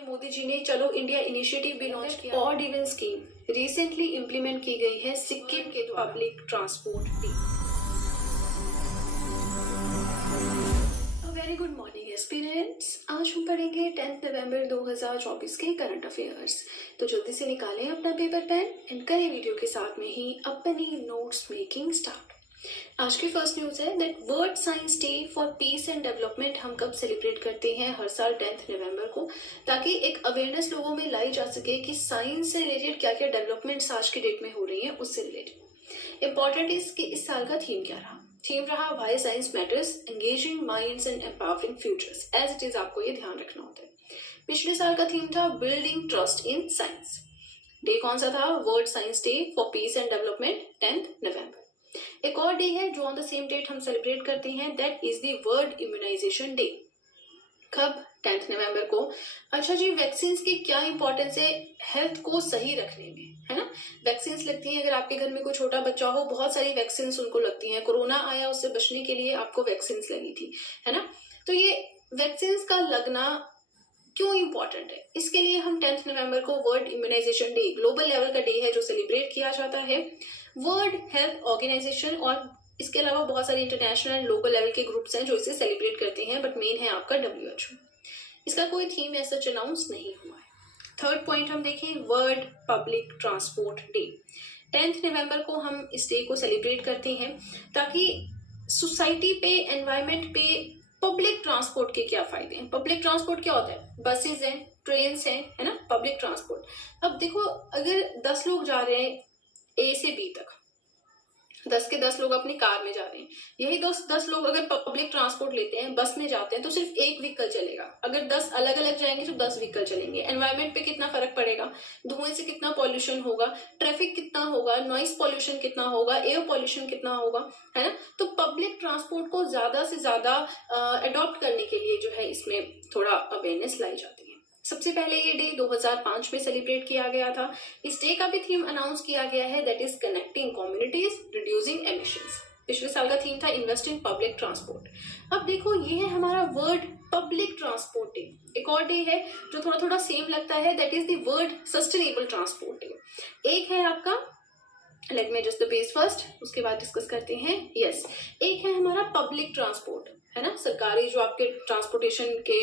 PM Modi ji ने चलो India initiative भी लॉन्च किया। Odd even scheme recently implement की गई है सिक्किम के public transport team. Very good morning aspirants, आज हम पढ़ेंगे 10 नवंबर 2024 के करंट अफेयर्स। तो जल्दी से निकालें अपना पेपर पेन एंड करें वीडियो के साथ में ही अपनी नोट्स मेकिंग स्टार्ट। आज की फर्स्ट न्यूज है that world science day for peace and development हम कब सेलिब्रेट करते हैं? हर साल 10 नवंबर को, ताकि एक अवेयरनेस लोगों में लाई जा सके कि साइंस से रिलेटेड क्या क्या डेवलपमेंट्स आज की डेट में हो रही हैं उससे रिलेटेड। इंपॉर्टेंट इस कि इस साल का थीम क्या रहा? थीम रहा why science matters, engaging minds and empowering futures. As it is आपको ये ध्यान रखना होता है। पिछले साल का थीम था building trust in science. Day कौन सा था? World science day for peace and development, 10 नवंबर। एक और डे है जो ऑन द सेम डेट हम सेलिब्रेट करते हैं, that is the world immunization day. कब? 10 नवंबर को। अच्छा जी, वैक्सीन की क्या इंपॉर्टेंस है हेल्थ को सही रखने में, है ना? वैक्सीन लगती है, अगर आपके घर में कोई छोटा बच्चा हो, बहुत सारी वैक्सीन उनको लगती हैं। कोरोना आया, उससे बचने के लिए आपको वैक्सीन लगी थी, है ना? तो ये वैक्सीन का लगना क्यों इंपॉर्टेंट है? इसके लिए हम 10 नवंबर को world immunization day, global level का डे है जो सेलिब्रेट किया जाता है। वर्ल्ड हेल्थ ऑर्गेनाइजेशन और इसके अलावा बहुत सारे इंटरनेशनल एंड लोकल लेवल के ग्रुप्स हैं जो इसे सेलिब्रेट करते हैं, बट मेन है आपका WHO। इसका कोई थीम ऐसा अनाउंस नहीं हुआ है। थर्ड पॉइंट हम देखें, वर्ल्ड पब्लिक ट्रांसपोर्ट डे। 10 नवंबर को हम इस डे को सेलिब्रेट करते हैं ताकि सोसाइटी पे, एनवायरमेंट पे पब्लिक ट्रांसपोर्ट के क्या फायदे हैं। पब्लिक ट्रांसपोर्ट क्या होता है? बसेस हैं, ट्रेन हैं, है ना, पब्लिक ट्रांसपोर्ट। अब देखो, अगर 10 लोग जा रहे हैं A से B तक, 10 के 10 लोग अपनी कार में जा रहे हैं, यही 10 लोग अगर पब्लिक ट्रांसपोर्ट लेते हैं, बस में जाते हैं, तो सिर्फ एक व्हीकल चलेगा। अगर 10 अलग अलग जाएंगे तो 10 व्हीकल चलेंगे। एनवायरमेंट पे कितना फर्क पड़ेगा? धुएं से कितना पॉल्यूशन होगा, ट्रैफिक कितना होगा, नॉइस पॉल्यूशन कितना होगा, एयर पॉल्यूशन कितना होगा, है ना? तो पब्लिक ट्रांसपोर्ट को ज्यादा से ज्यादा अडॉप्ट करने के लिए जो है इसमें थोड़ा अवेयरनेस लाई जाती है। सबसे पहले ये डे 2005 में सेलिब्रेट किया गया था। इस डे का भी थीम अनाउंस किया गया है, that is connecting communities, reducing emissions. पिछले साल का थीम था इन्वेस्ट इन पब्लिक ट्रांसपोर्ट। अब देखो, ये है हमारा वर्ल्ड पब्लिक ट्रांसपोर्ट डे। एक और डे है जो थोड़ा थोड़ा सेम लगता है, that is the world sustainable transport day. एक है आपका, let me just the page first, उसके बाद डिस्कस करते हैं। यस, एक है हमारा पब्लिक ट्रांसपोर्ट, है ना, सरकारी जो आपके ट्रांसपोर्टेशन के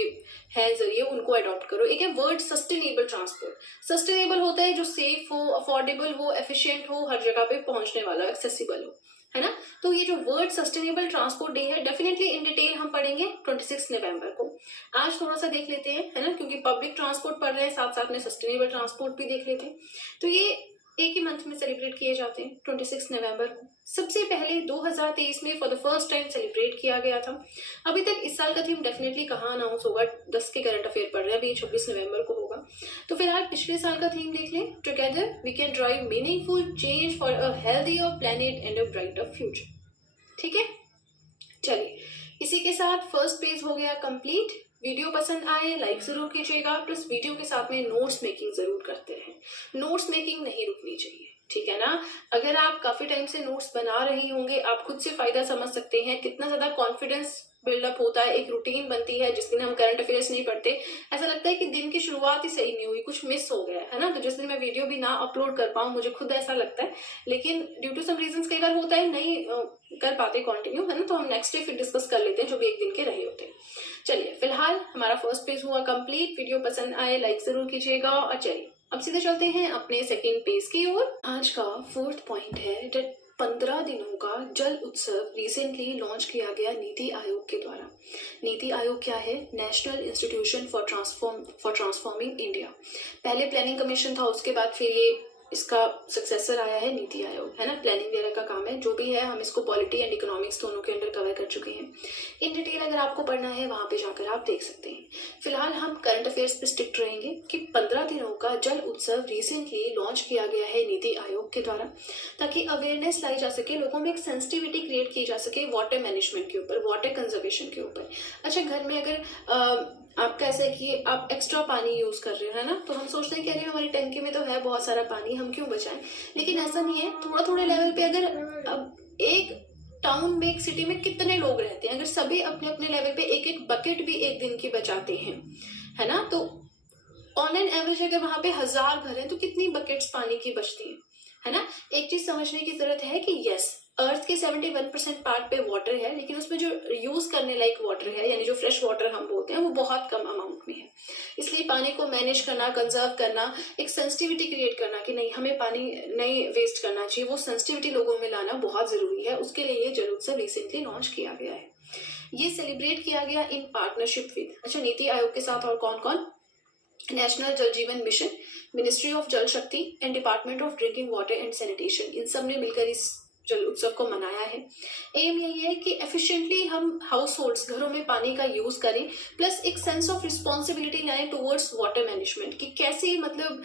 है जरिए उनको अडॉप्ट करो। एक है वर्ल्ड सस्टेनेबल ट्रांसपोर्ट। सस्टेनेबल होता है जो सेफ हो, अफोर्डेबल हो, एफिशिएंट हो, हर जगह पे पहुंचने वाला, एक्सेसिबल हो, है ना? तो ये जो वर्ल्ड सस्टेनेबल ट्रांसपोर्ट डे है, डेफिनेटली इन डिटेल हम पढ़ेंगे 26 नवंबर को। आज थोड़ा सा देख लेते हैं, है ना, क्योंकि पब्लिक ट्रांसपोर्ट पढ़ रहे हैं, साथ साथ में सस्टेनेबल ट्रांसपोर्ट भी देख लेते हैं। तो ये एक ही मंथ में सेलिब्रेट किए जाते हैं, 26 नवंबर को। सबसे पहले 2023 में for the first time celebrate किया गया था। अभी तक इस साल का थीम डेफिनेटली कहाँ अनाउंस होगा, 10 के करंट अफेयर पढ़ रहे हैं, अभी 26 नवंबर को होगा। तो फिलहाल पिछले साल का थीम देख लें, together we can drive meaningful change for a healthier planet and a brighter future. ठीक है, चलिए, इसी के साथ फर्स्ट पेज हो गया कंप्लीट। वीडियो पसंद आए लाइक जरूर कीजिएगा, प्लस वीडियो के साथ में नोट्स मेकिंग जरूर करते रहें। नोट्स मेकिंग नहीं रुकनी चाहिए, ठीक है ना? अगर आप काफी टाइम से नोट्स बना रही होंगे, आप खुद से फायदा समझ सकते हैं कितना ज्यादा कॉन्फिडेंस बिल्डअप होता है। एक रूटीन बनती है। जिस दिन हम करंट अफेयर्स नहीं पढ़ते, ऐसा लगता है कि दिन की शुरुआत ही सही नहीं हुई, कुछ मिस हो गया है ना? तो जिस दिन मैं वीडियो भी ना अपलोड कर पाऊँ, मुझे खुद ऐसा लगता है, लेकिन ड्यू टू सम रीजंस कई बार होता है नहीं कर पाते कंटिन्यू, है ना? तो हम नेक्स्ट डे फिर डिस्कस कर लेते हैं जो भी एक दिन के रहे होते हैं। चलिए, फिलहाल हमारा फर्स्ट पेज हुआ कंप्लीट। वीडियो पसंद आए लाइक जरूर कीजिएगा, और चलिए अब सीधे चलते हैं अपने सेकेंड पेज की ओर। आज का फोर्थ पॉइंट है दैट 15 दिनों का जल उत्सव रिसेंटली लॉन्च किया गया नीति आयोग के द्वारा। नीति आयोग क्या है? National institution for transforming India. पहले प्लानिंग कमीशन था, उसके बाद फिर ये इसका सक्सेसर आया है नीति आयोग, है ना? प्लानिंग वगैरह का काम है, जो भी है हम इसको पॉलिटी एंड इकोनॉमिक्स दोनों के अंडर कवर कर चुके हैं। इन डिटेल अगर आपको पढ़ना है वहां पे जाकर आप देख सकते हैं। फिलहाल हम करंट अफेयर्स पे स्टिक्ट रहेंगे कि 15 दिनों का जल उत्सव रिसेंटली लॉन्च किया गया है नीति आयोग के द्वारा, ताकि अवेयरनेस लाई जा सके, लोगों में एक सेंसिटिविटी क्रिएट की जा सके वाटर मैनेजमेंट के ऊपर, वाटर कंजर्वेशन के ऊपर। अच्छा, घर में अगर आपका ऐसा है कि आप एक्स्ट्रा पानी यूज कर रहे हो, है ना, तो हम सोचते हैं कि अरे हमारी टंकी में तो है बहुत सारा पानी, हम क्यों बचाएं? लेकिन ऐसा नहीं है। थोड़ा थोड़े लेवल पे अगर अब एक टाउन में, एक सिटी में कितने लोग रहते हैं, अगर सभी अपने अपने लेवल पे एक एक बकेट भी एक दिन की बचाते हैं, है ना, तो ऑन एन एवरेज अगर वहां पे 1000 घर हैं तो कितनी बकेट्स पानी की बचती है ना। एक चीज समझने की जरूरत है कि यस, अर्थ के 71% पार्ट पे वाटर है, लेकिन उसमें जो यूज करने लायक वाटर है, यानी जो फ्रेश वाटर हम बोलते हैं, वो बहुत कम अमाउंट में है। इसलिए पानी को मैनेज करना, कंजर्व करना, एक सेंसिटिविटी क्रिएट करना कि नहीं, हमें पानी नहीं वेस्ट करना चाहिए, वो सेंसिटिविटी लोगों में लाना बहुत जरूरी है। उसके लिए ये जल उत्सव रिसेंटली लॉन्च किया गया है। ये सेलिब्रेट किया गया इन पार्टनरशिप विद, अच्छा, नीति आयोग के साथ और कौन कौन, नेशनल जल जीवन mission, ministry of Jal Shakti and department of drinking water and sanitation, इन सब ने मिलकर इस जल उत्सव को मनाया है। एम यही है कि एफिशिएंटली हम हाउस होल्ड्स, घरों में पानी का यूज करें, प्लस एक सेंस ऑफ रिस्पॉन्सिबिलिटी लाएं टुवर्ड्स वाटर मैनेजमेंट, कि कैसे मतलब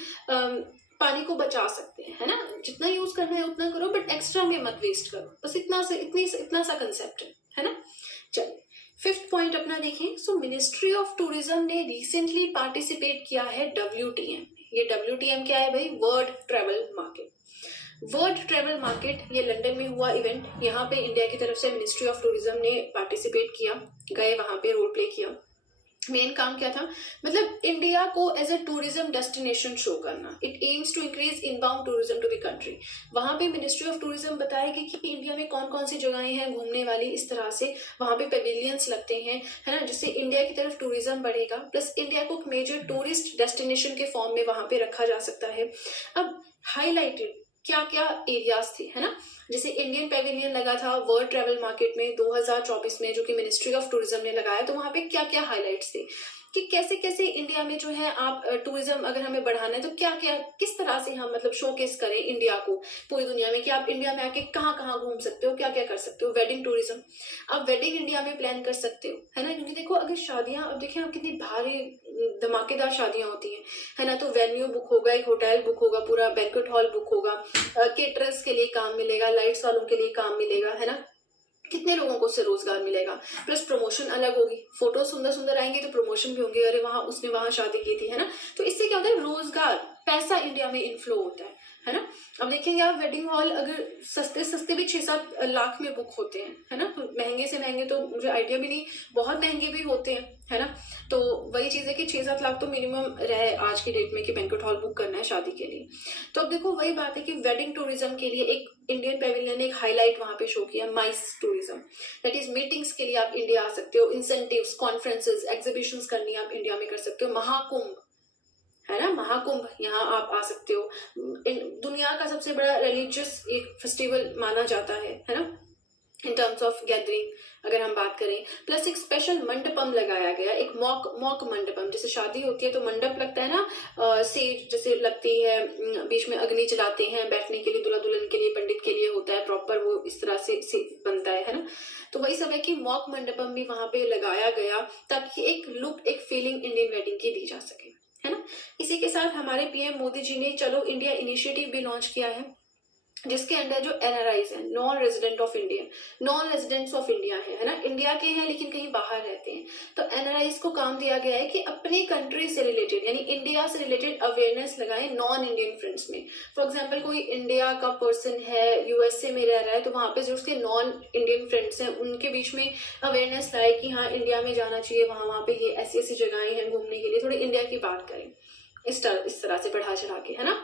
पानी को बचा सकते हैं, है ना। जितना यूज करना है उतना करो, बट एक्स्ट्रा में मत वेस्ट करो, बस इतना सा कंसेप्ट है ना। चलिए, 5th पॉइंट अपना देखें। सो मिनिस्ट्री ऑफ टूरिज्म ने रिसेंटली पार्टिसिपेट किया है WTM। ये WTM क्या है भाई? World travel market. World travel market, ये लंदन में हुआ इवेंट। यहाँ पे इंडिया की तरफ से मिनिस्ट्री ऑफ टूरिज्म ने पार्टिसिपेट किया, गए वहां पे, रोल प्ले किया। मेन काम क्या था? मतलब इंडिया को as a tourism destination show करना। It aims to increase inbound tourism to the country. वहां पे मिनिस्ट्री ऑफ टूरिज्म बताएगी कि इंडिया में कौन कौन सी जगहें हैं घूमने वाली, इस तरह से वहां पे पेविलियंस लगते हैं, है ना, जिससे इंडिया की तरफ टूरिज्म बढ़ेगा, प्लस इंडिया को मेजर टूरिस्ट डेस्टिनेशन के फॉर्म में वहां पे रखा जा सकता है। अब हाईलाइटेड क्या क्या एरियाज थे, है ना। जैसे इंडियन पेविलियन लगा था वर्ल्ड ट्रेवल मार्केट में 2024 में, जो कि मिनिस्ट्री ऑफ टूरिज्म ने लगाया। तो वहां पे क्या क्या हाइलाइट्स थे कि कैसे कैसे इंडिया में जो है आप टूरिज्म अगर हमें बढ़ाना है तो क्या क्या, किस तरह से हम मतलब शोकेस करें इंडिया को पूरी दुनिया में, कि आप इंडिया में आके कहाँ कहाँ घूम सकते हो, क्या क्या कर सकते हो। वेडिंग टूरिज्म, आप वेडिंग इंडिया में प्लान कर सकते हो, है ना। क्योंकि देखो, अगर शादियां, अब देखिए आप, कितनी भारी धमाकेदार शादियां होती हैं, है ना। तो वेन्यू बुक होगा, एक होटल बुक होगा, पूरा बैंक्वेट हॉल बुक होगा, केटरर्स के लिए काम मिलेगा, लाइट्स वालों के लिए काम मिलेगा, है ना। कितने लोगों को उससे रोजगार मिलेगा, प्लस प्रमोशन अलग होगी, फोटो सुंदर सुंदर आएंगे तो प्रमोशन भी होंगे, अरे वहां उसने वहां शादी की थी, है ना। तो इससे क्या होता है? रोजगार, पैसा इंडिया में इनफ्लो होता है ना। अब देखेंगे आप, वेडिंग हॉल अगर सस्ते सस्ते भी 6-7 लाख में बुक होते हैं, है ना। तो महंगे से महंगे तो मुझे आइडिया भी नहीं, बहुत महंगे भी होते हैं, है ना। तो वही चीज है कि 6-7 लाख तो मिनिमम रहे आज की डेट में कि बैंक्वेट हॉल बुक करना है शादी के लिए। तो अब देखो, वही बात है कि वेडिंग टूरिज्म के लिए एक इंडियन पेविलियन ने एक हाईलाइट वहां पे शो किया, माइस टूरिज्म, दैट इज मीटिंग्स के लिए आप इंडिया आ सकते हो, इंसेंटिव्स, कॉन्फ्रेंसेस, एग्जीबिशंस करनी आप इंडिया में कर सकते हो। महाकुंभ, है ना, महाकुंभ, यहाँ आप आ सकते हो। दुनिया का सबसे बड़ा रिलीजियस एक फेस्टिवल माना जाता है ना, इन टर्म्स ऑफ गैदरिंग अगर हम बात करें। प्लस एक स्पेशल मंडपम लगाया गया, एक मॉक मंडपम, जैसे शादी होती है तो मंडप लगता है ना, सेज जैसे लगती है, बीच में अग्नि जलाते हैं, बैठने के लिए, दूल्हा दुल्हन के लिए, पंडित के लिए होता है प्रॉपर, वो इस तरह से बनता है ना। तो वही सब है कि मॉक मंडपम भी वहां पे लगाया गया, ताकि एक लुक, एक फीलिंग इंडियन वेडिंग की दी जा सके, है ना। इसी के साथ हमारे PM मोदी जी ने चलो इंडिया इनिशिएटिव भी लॉन्च किया है, जिसके अंडर जो NRIs है, non resident of India, non residents of India है ना, इंडिया के हैं लेकिन कहीं बाहर रहते हैं, तो NRIs को काम दिया गया है कि अपने कंट्री से रिलेटेड, यानी इंडिया से रिलेटेड अवेयरनेस लगाएं नॉन इंडियन फ्रेंड्स में। फॉर एग्जांपल, कोई इंडिया का पर्सन है, USA में रह रहा है, तो वहां पे जो उसके नॉन इंडियन फ्रेंड्स हैं उनके बीच में अवेयरनेस लाए कि हाँ, इंडिया में जाना चाहिए, वहां पे ये ऐसी ऐसी जगहें हैं घूमने के लिए, थोड़ी इंडिया की बात करें, इस तरह से बढ़ा चढ़ा के, है ना।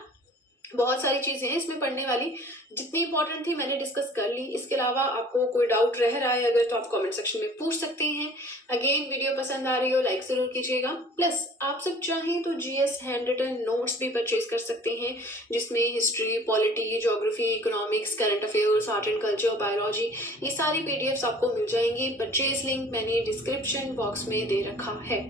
बहुत सारी चीजें हैं इसमें पढ़ने वाली, जितनी इंपॉर्टेंट थी मैंने डिस्कस कर ली। इसके अलावा आपको कोई डाउट रह रहा है अगर, तो आप कमेंट सेक्शन में पूछ सकते हैं। अगेन, वीडियो पसंद आ रही हो लाइक जरूर कीजिएगा। प्लस आप सब चाहें तो GS हैंड रिटन नोट्स भी परचेज कर सकते हैं, जिसमें history, polity, geography, economics, current affairs, art and culture, biology, ये सारी PDFs आपको मिल जाएंगी। परचेज लिंक मैंने डिस्क्रिप्शन बॉक्स में दे रखा है,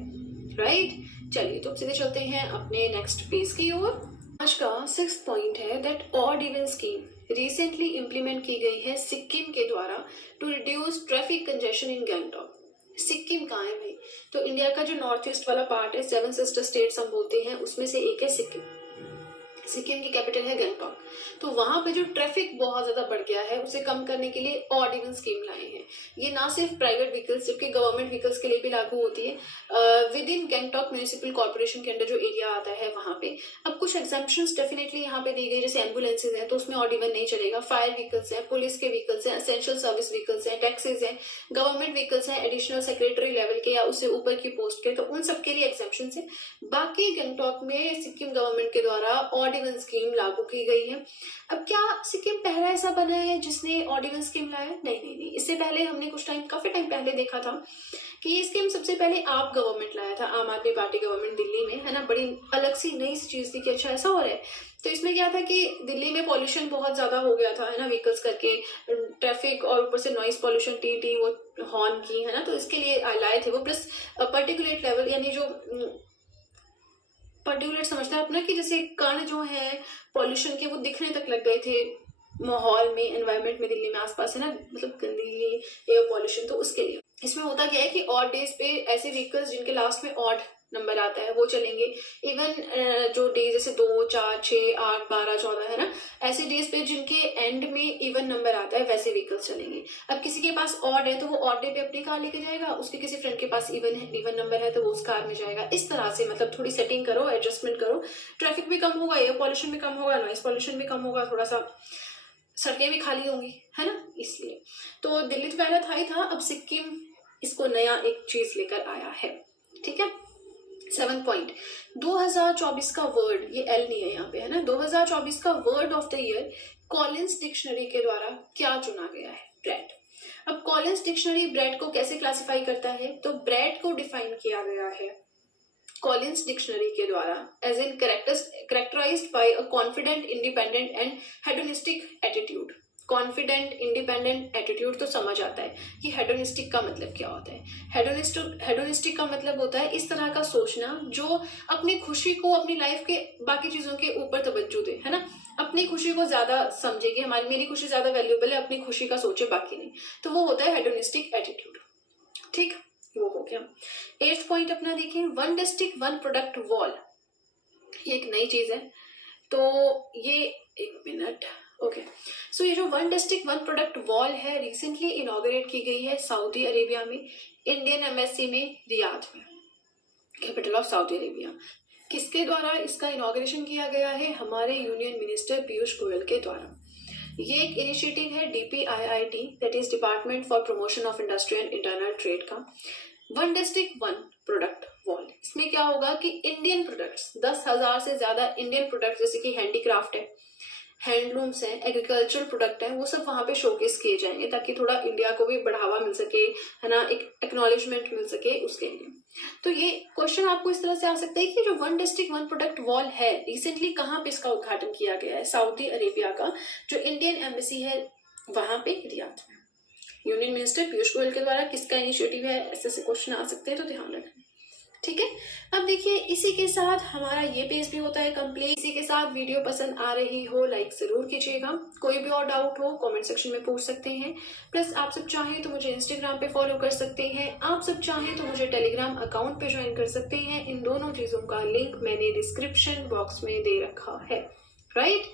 राइट। चलिए, तो सीधे चलते हैं अपने नेक्स्ट पेज की ओर। आज का 6th पॉइंट है that odd even scheme recently implement की गई है सिक्किम के द्वारा to reduce traffic congestion in Gangtok. Sikkim कहाँ है भाई? तो इंडिया का जो नॉर्थ ईस्ट वाला पार्ट है, 7 सिस्टर स्टेट्स हम बोलते हैं, उसमें से एक है सिक्किम। सिक्किम की कैपिटल है गंगटोक। तो वहां पे जो ट्रैफिक बहुत ज्यादा बढ़ गया है उसे कम करने के लिए ऑड इवन स्कीम लाए हैं। ये ना सिर्फ प्राइवेट व्हीकल्स जबकि गवर्नमेंट व्हीकल्स के लिए भी लागू होती है with in Gangtok municipal corporation के अंडर जो एरिया आता है वहां पे। अब कुछ एग्जाम्पशंस डेफिनेटली यहाँ पे दी गई, जैसे एम्बुलेंसेज है तो उसमें ऑड इवन नहीं चलेगा, फायर व्हीकल्स है, पुलिस के व्हीकल्स है, एसेंशियल सर्विस व्हीकल्स है, टैक्सीज है, गवर्नमेंट व्हीकल्स है एडिशनल सेक्रेटरी लेवल के या उससे ऊपर की पोस्ट के, तो उन सबके लिए एग्जाम्पशन है। बाकी गंगटोक में सिक्किम गवर्नमेंट के द्वारा ऑड इवन स्कीम लागू की गई है। अब क्या सिक्किम पहला ऐसा बना है जिसने ऑड इवन स्कीम लाया? नहीं नहीं नहीं, इससे पहले हमने काफी टाइम पहले देखा था कि ये स्कीम सबसे पहले आप गवर्नमेंट लाया था, आम आदमी पार्टी गवर्नमेंट दिल्ली में, है ना। बड़ी अलग सी नई सी चीज थी कि अच्छा ऐसा हो रहा है। तो इसमें क्या था कि दिल्ली में पॉल्यूशन बहुत ज्यादा हो गया था, है ना, व्हीकल्स करके, ट्रैफिक और ऊपर से नॉइस पॉल्यूशन, टी वो हॉर्न की, है ना। तो इसके लिए लाए थे वो, प्लस पर्टिकुलेट लेवल यानी जो पर्टिकुलर समझता है अपना कि जैसे कण जो है पॉल्यूशन के वो दिखने तक लग गए थे माहौल में, एनवायरनमेंट में, दिल्ली में आसपास, है ना, मतलब गंदगी, एयर पॉल्यूशन। तो उसके लिए इसमें होता क्या है कि ऑड डेज पे ऐसे व्हीकल्स जिनके लास्ट में ऑड नंबर आता है वो चलेंगे। इवन जो डेज जैसे 2, 4, 6, 8, 12, 14, है ना, ऐसे डेज पे जिनके एंड में इवन नंबर आता है वैसे व्हीकल्स चलेंगे। अब किसी के पास ऑड है तो वो ऑड डे पे अपनी कार लेके जाएगा, उसके किसी फ्रेंड के पास इवन नंबर है तो वो उस कार में जाएगा। इस तरह से मतलब थोड़ी सेटिंग करो, एडजस्टमेंट करो, ट्रैफिक भी कम होगा, एयर पॉल्यूशन भी कम होगा, नॉइस पॉल्यूशन भी कम होगा, थोड़ा सा सड़कें भी खाली होंगी, है ना। इसलिए तो दिल्ली तो पहले था ही था, अब सिक्किम इसको नया एक चीज लेकर आया है। ठीक है। 7 पॉइंट 2024 का वर्ड, ये एल नहीं है यहाँ पे, है ना। 2024 का word of the year Collins dictionary के द्वारा क्या चुना गया है? ब्रेड। अब कॉलिंस डिक्शनरी ब्रेड को कैसे क्लासिफाई करता है? तो ब्रेड को डिफाइन किया गया है कॉलिंस डिक्शनरी के द्वारा as in characterized by a confident, independent and hedonistic attitude. Confident, independent attitude तो समझ आता है कि हेडोनिस्टिक का मतलब क्या होता है। हेडोनिस्टिक का मतलब होता है इस तरह का सोचना जो अपनी खुशी को अपनी लाइफ के बाकी चीजों के ऊपर तवज्जो दे, है ना, अपनी खुशी को ज्यादा समझे कि हमारी मेरी खुशी ज्यादा वैल्यूएबल है, अपनी खुशी का सोचे बाकी नहीं, तो वो होता है हेडोनिस्टिक एटीट्यूड। ठीक, वो हो गया। 8th पॉइंट अपना देखें, one district one product wall. ये एक नई चीज है, तो ये एक मिनट, ओके। सो ये जो one district one product wall है रिसेंटली इनॉग्रेट की गई है सऊदी अरेबिया में, इंडियन एम्बेसी में, रियाद में, कैपिटल ऑफ सऊदी अरेबिया। किसके द्वारा इसका इनॉग्रेशन किया गया है? हमारे यूनियन मिनिस्टर पीयूष गोयल के द्वारा। ये एक इनिशिएटिव है DPIIT, that is department for promotion of industry and internal trade का। One district one product wall, इसमें क्या होगा कि इंडियन प्रोडक्ट्स, 10,000 से ज्यादा इंडियन प्रोडक्ट जैसे कि हैंडीक्राफ्ट है, हैंडलूम्स हैं, एग्रीकल्चरल प्रोडक्ट है, वो सब वहां पे शोकेस किए जाएंगे ताकि थोड़ा इंडिया को भी बढ़ावा मिल सके, है ना, एक एक्नॉलेजमेंट मिल सके उसके लिए। तो ये क्वेश्चन आपको इस तरह से आ सकता है कि जो one district one product wall है रिसेंटली कहाँ पे इसका उद्घाटन किया गया है? सऊदी अरेबिया का जो इंडियन एम्बेसी है वहां पे, रियाद में। यूनियन मिनिस्टर पीयूष गोयल के द्वारा किसका इनिशिएटिव है? ऐसे क्वेश्चन आ सकते हैं, तो ध्यान रखना। ठीक है। अब देखिए इसी के साथ हमारा ये पेज भी होता है कंप्लीट। इसी के साथ वीडियो पसंद आ रही हो लाइक जरूर कीजिएगा, कोई भी और डाउट हो कमेंट सेक्शन में पूछ सकते हैं। प्लस आप सब चाहें तो मुझे इंस्टाग्राम पे फॉलो कर सकते हैं, आप सब चाहें तो मुझे टेलीग्राम अकाउंट पे ज्वाइन कर सकते हैं। इन दोनों चीजों का लिंक मैंने डिस्क्रिप्शन बॉक्स में दे रखा है, राइट।